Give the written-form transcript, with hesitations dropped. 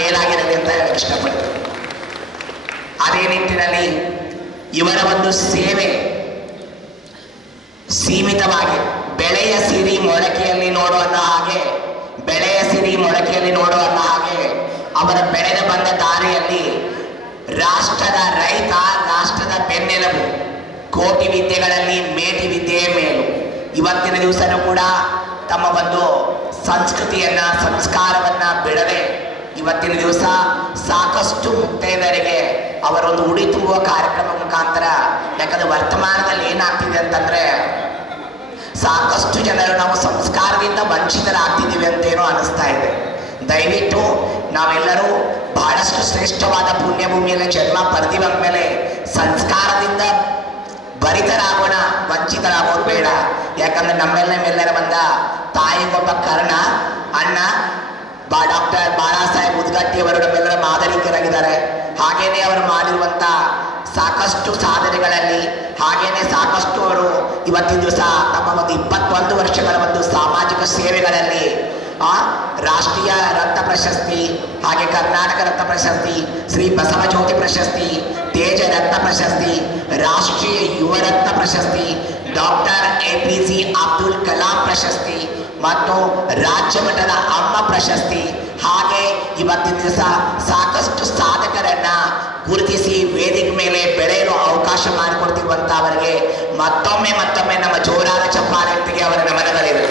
ಮೇಲಾಗಿರಲಿ ಅಂತ ಹೇಳಕ್ಕೆ ಇಷ್ಟಪಡ್ತೀನಿ. ಅದೇ ನಿಟ್ಟಿನಲ್ಲಿ ಇವರ ಒಂದು ಸೇವೆ ಸೀಮಿತವಾಗಿ ಬೆಳೆಯ ಸಿರಿ ಮೊಳಕೆಯಲ್ಲಿ ನೋಡುವಂತ ಹಾಗೆ, ಬೆಳೆಯ ಸಿರಿ ಮೊಳಕೆಯಲ್ಲಿ ನೋಡುವಂತ ಹಾಗೆ ಅವರ ಬೆಳೆದು ಬಂದ ದಾರಿಯಲ್ಲಿ ರಾಷ್ಟ್ರದ ರೈತ, ರಾಷ್ಟ್ರದ ಬೆನ್ನೆಲುಬು, ಕೋಟಿ ವಿದ್ಯೆಗಳಲ್ಲಿ ಮೇಟಿ ವಿದ್ಯೆಯೇ ಮೇಲು. ಇವತ್ತಿನ ದಿವಸನೂ ಕೂಡ ತಮ್ಮ ಒಂದು ಸಂಸ್ಕೃತಿಯನ್ನ, ಸಂಸ್ಕಾರವನ್ನ ಬಿಡದೆ ಇವತ್ತಿನ ದಿವಸ ಸಾಕಷ್ಟು ಮುತ್ತೈದರಿಗೆ ಅವರೊಂದು ಉಡಿ ತುಂಬುವ ಕಾರ್ಯಕ್ರಮ ಮುಖಾಂತರ, ಯಾಕಂದ್ರೆ ವರ್ತಮಾನದಲ್ಲಿ ಏನಾಗ್ತಿದೆ ಅಂತಂದ್ರೆ ಸಾಕಷ್ಟು ಜನರು ನಾವು ಸಂಸ್ಕಾರದಿಂದ ವಂಚಿತರಾಗ್ತಿದ್ದೀವಿ ಅಂತೇನೋ ಅನಿಸ್ತಾ ಇದೆ. ದಯವಿಟ್ಟು ನಾವೆಲ್ಲರೂ ಬಹಳಷ್ಟು ಶ್ರೇಷ್ಠವಾದ ಪುಣ್ಯಭೂಮಿಯಲ್ಲಿ ಜನ್ಮ ಪಡೆದಿವ ಮೇಲೆ ಸಂಸ್ಕಾರದಿಂದ ಭರಿತರಾಗೋಣ, ವಂಚಿತರಾಗೋದು ಬೇಡ. ಯಾಕಂದ್ರೆ ನಮ್ಮೆಲ್ಲರ ಬಂದ ತಾಯಿಗೊಬ್ಬ ಕರ್ಣ, ಅಣ್ಣ ಡಾಕ್ಟರ್ ಬಾಳಾ ಸಾಹೇಬ್ ಉದ್ಗಟ್ಟಿ ಅವರು ನಮ್ಮೆಲ್ಲರ ಮಾದರಿಕರಾಗಿದ್ದಾರೆ. ಹಾಗೇನೆ ಅವರು ಮಾಡಿರುವಂತ ಸಾಕಷ್ಟು ಸಾಧನೆಗಳಲ್ಲಿ, ಹಾಗೇನೆ ಸಾಕಷ್ಟು ಅವರು ಇವತ್ತಿನ ದಿವಸ ತಮ್ಮ ಒಂದು 21 ವರ್ಷಗಳ ಒಂದು ಸಾಮಾಜಿಕ ಸೇವೆಗಳಲ್ಲಿ ರಾಷ್ಟ್ರೀಯ ರತ್ನ ಪ್ರಶಸ್ತಿ, ಹಾಗೆ ಕರ್ನಾಟಕ ರತ್ನ ಪ್ರಶಸ್ತಿ, ಶ್ರೀ ಬಸವಜ್ಯೋತಿ ಪ್ರಶಸ್ತಿ, ತೇಜ ರತ್ನ ಪ್ರಶಸ್ತಿ, ರಾಷ್ಟ್ರೀಯ ಯುವ ರತ್ನ ಪ್ರಶಸ್ತಿ, ಡಾಕ್ಟರ್ APJ ಅಬ್ದುಲ್ ಕಲಾಂ ಪ್ರಶಸ್ತಿ ಮತ್ತು ರಾಜ್ಯ ಮಟ್ಟದ ಅಮ್ಮ ಪ್ರಶಸ್ತಿ, ಹಾಗೆ ಇವತ್ತಿನ ದಿವಸ ಸಾಕಷ್ಟು ಸಾಧಕರನ್ನ ಗುರುತಿಸಿ ವೇದಿಕೆ ಮೇಲೆ ಬೆಳೆಯಲು ಅವಕಾಶ ಮಾಡಿಕೊಡ್ತಿರುವಂತ ಅವರಿಗೆ ಮತ್ತೊಮ್ಮೆ ನಮ್ಮ ಜೋರಾದ ಚಪ್ಪಾಳೆಯೊಂದಿಗೆ ಅವರ ನಮನಗಳಿವೆ.